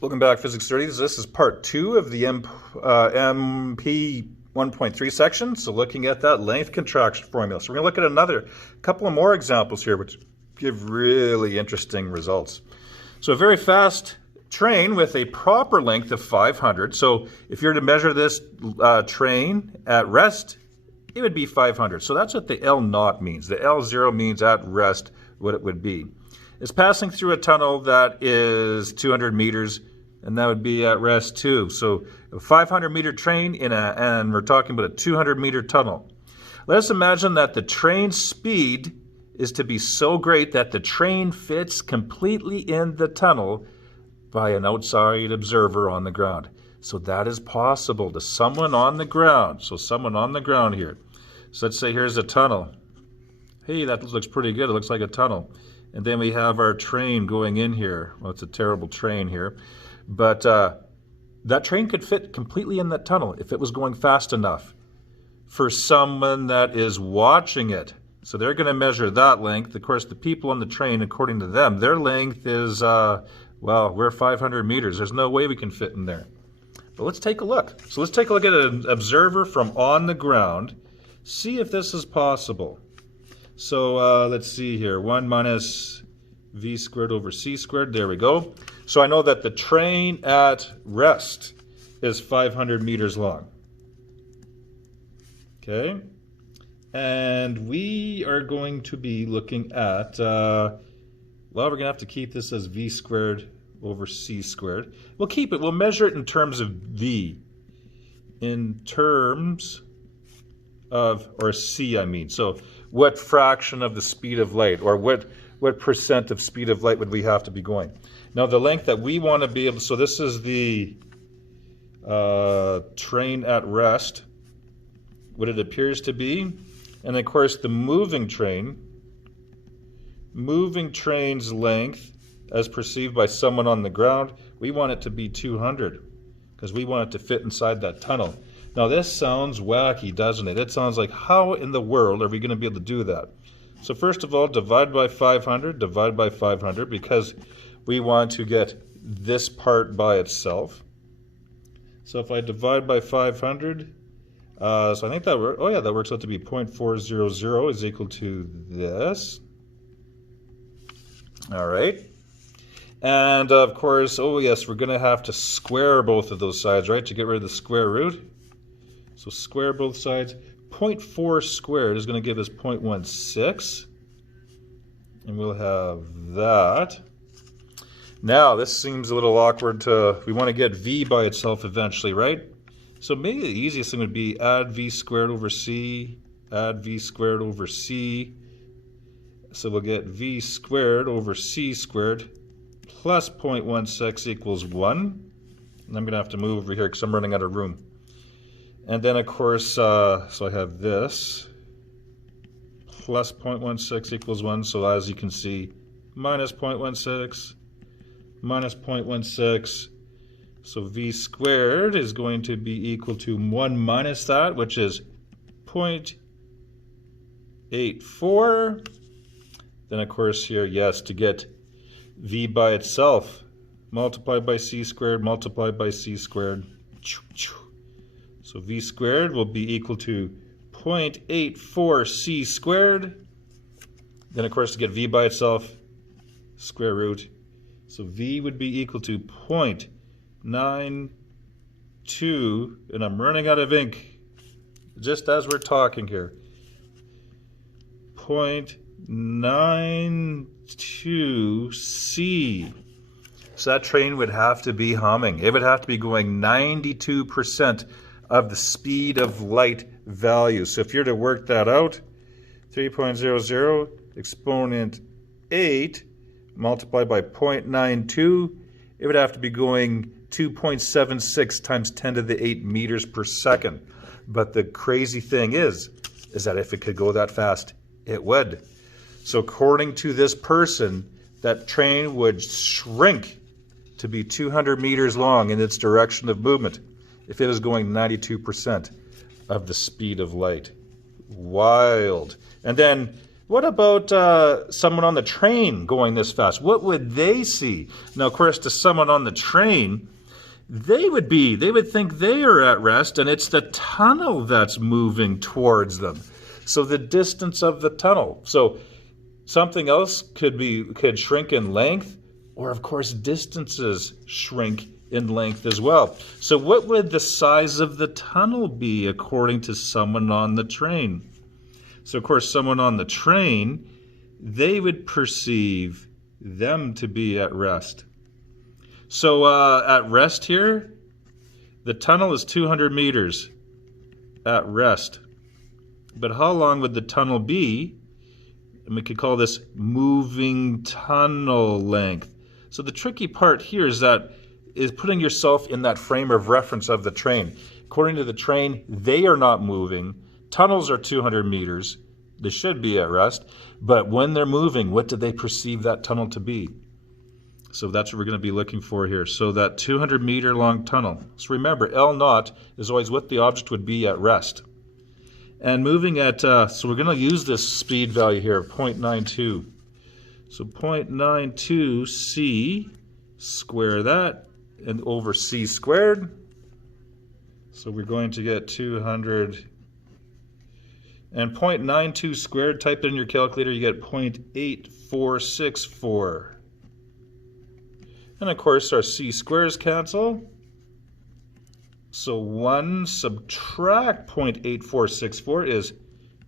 Welcome back, Physics 30s. This is part 2 of the MP1.3 section. So looking at that length contraction formula. So we're going to look at another couple of more examples here, which give really interesting results. So a very fast train with a proper length of 500. So if you're to measure this train at rest, it would be 500. So that's what the L naught means. The L0 means at rest, what it would be. It's passing through a tunnel that is 200 meters, and that would be at rest too. So a 500-meter train and we're talking about a 200-meter tunnel. Let's imagine that the train speed is to be so great that the train fits completely in the tunnel by an outside observer on the ground. So that is possible to someone on the ground. So someone on the ground here. So let's say here's a tunnel. Hey, that looks pretty good. It looks like a tunnel. And then we have our train going in here. Well, it's a terrible train here. But that train could fit completely in that tunnel if it was going fast enough for someone that is watching it. So they're going to measure that length. Of course, the people on the train, according to them, their length is, well, we're 500 meters. There's no way we can fit in there. But let's take a look. So let's take a look at an observer from on the ground. See if this is possible. So let's see here. 1 minus v squared over c squared. There we go. So I know that the train at rest is 500 meters long. Okay. And we are going to be looking at, well, we're going to have to keep this as v squared over c squared. We'll keep it. We'll measure it in terms of v. In terms of, or c, I mean. So what fraction of the speed of light, or what percent of speed of light would we have to be going? Now the length that we want to be able, so this is the train at rest, what it appears to be. And of course the moving train's length as perceived by someone on the ground, we want it to be 200 because we want it to fit inside that tunnel. Now this sounds wacky, doesn't it? It sounds like, how in the world are we going to be able to do that? So first of all, divide by 500, because we want to get this part by itself. So if I divide by 500, so I think that works. Oh yeah, that works out to be 0.400 is equal to this. All right. And of course, oh yes, we're going to have to square both of those sides, right, to get rid of the square root. So square both sides. 0.4 squared is going to give us 0.16. And we'll have that. Now, this seems a little awkward to, we want to get v by itself eventually, right? So maybe the easiest thing would be add v squared over c, add v squared over c. So we'll get v squared over c squared plus 0.16 equals 1. And I'm going to have to move over here because I'm running out of room. And then, of course, so I have this plus 0.16 equals 1. So as you can see, minus 0.16, minus 0.16. So v squared is going to be equal to 1 minus that, which is 0.84. Then, of course, here, yes, to get v by itself, multiplied by c squared, multiplied by c squared. So v squared will be equal to 0.84 c squared. Then, of course, to get v by itself, square root. So v would be equal to 0.92, and I'm running out of ink just as we're talking here. 0.92 c. So that train would have to be humming. It would have to be going 92% of the speed of light value. So if you're to work that out, 3.00 exponent 8 multiplied by 0.92, it would have to be going 2.76 times 10 to the 8 meters per second. But the crazy thing is that if it could go that fast, it would. So according to this person, that train would shrink to be 200 meters long in its direction of movement if it was going 92% of the speed of light. Wild. And then What about someone on the train going this fast? What would they see? Now, of course, to someone on the train, they would think they are at rest, and it's the tunnel that's moving towards them. So the distance of the tunnel. So something else could shrink in length, or of course distances shrink in length as well. So what would the size of the tunnel be according to someone on the train? So of course someone on the train, they would perceive them to be at rest. So at rest here, the tunnel is 200 meters at rest. But how long would the tunnel be? And we could call this moving tunnel length. So the tricky part here is putting yourself in that frame of reference of the train. According to the train, they are not moving. Tunnels are 200 meters. They should be at rest. But when they're moving, what do they perceive that tunnel to be? So that's what we're going to be looking for here. So that 200 meter long tunnel. So remember, L naught is always what the object would be at rest. And moving at, so we're going to use this speed value here, 0.92. So 0.92 c, square that, and over c squared. So we're going to get 200. And 0.92 squared, type it in your calculator, you get 0.8464. And of course our c squares cancel. So 1 subtract 0.8464 is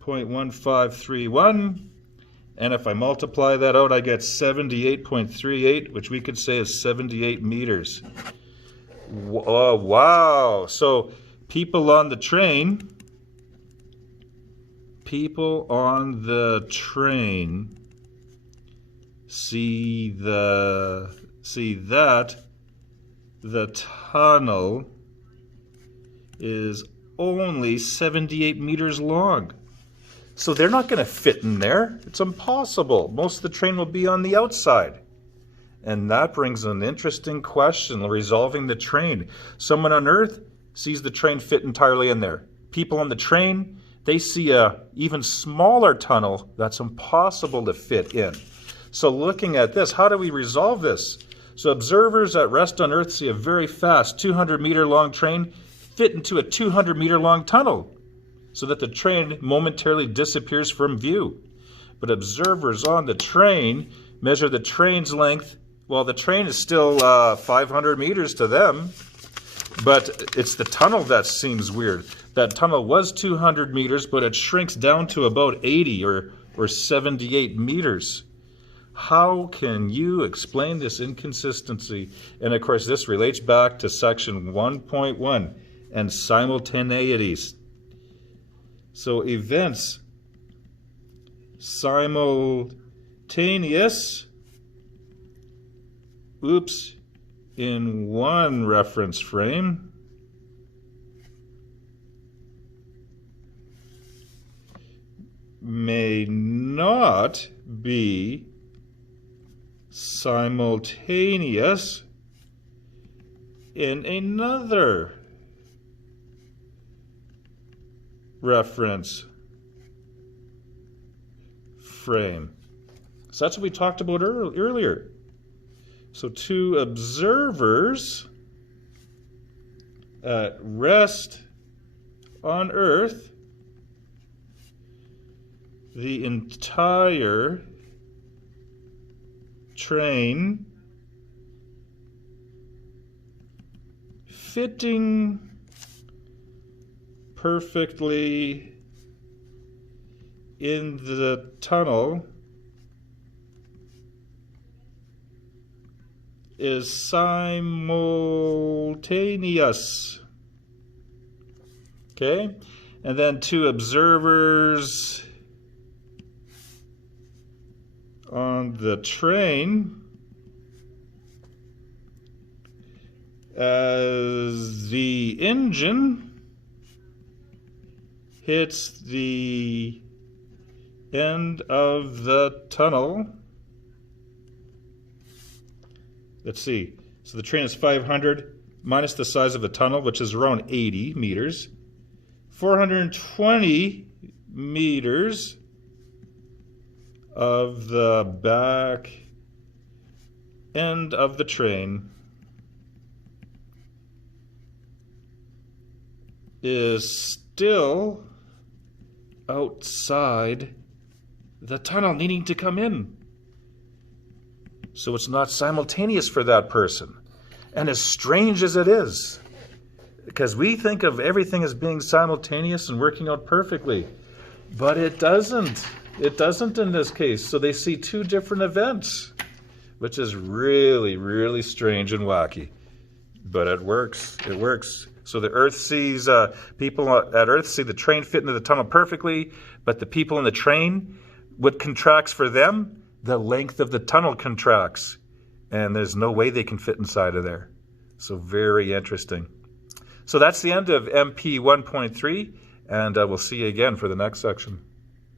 0.1531. And if I multiply that out, I get 78.38, which we could say is 78 meters. Oh, wow. So people on the train see that the tunnel is only 78 meters long. So they're not going to fit in there. It's impossible. Most of the train will be on the outside. And that brings an interesting question, resolving the train. Someone on Earth sees the train fit entirely in there. People on the train, they see a even smaller tunnel that's impossible to fit in. So looking at this, how do we resolve this? So observers at rest on Earth see a very fast 200 meter long train fit into a 200 meter long tunnel so that the train momentarily disappears from view. But observers on the train measure the train's length. Well, the train is still 500 meters to them, but it's the tunnel that seems weird. That tunnel was 200 meters, but it shrinks down to about 80 or 78 meters. How can you explain this inconsistency? And of course, this relates back to section 1.1 and simultaneities. So events simultaneous, in one reference frame may not be simultaneous in another reference frame. So that's what we talked about earlier. So two observers at rest on Earth, the entire train fitting perfectly in the tunnel is simultaneous. Okay? And then two observers on the train as the engine hits the end of the tunnel. Let's see. So the train is 500 minus the size of the tunnel, which is around 80 meters. 420 meters of the back end of the train is still outside the tunnel needing to come in. So it's not simultaneous for that person. And as strange as it is, because we think of everything as being simultaneous and working out perfectly, but it doesn't. It doesn't in this case. So they see two different events, which is really, really strange and wacky. But it works. It works. So the Earth sees, people at Earth see the train fit into the tunnel perfectly, but the people in the train, what contracts for them? The length of the tunnel contracts. And there's no way they can fit inside of there. So very interesting. So that's the end of MP 1.3, and we'll see you again for the next section.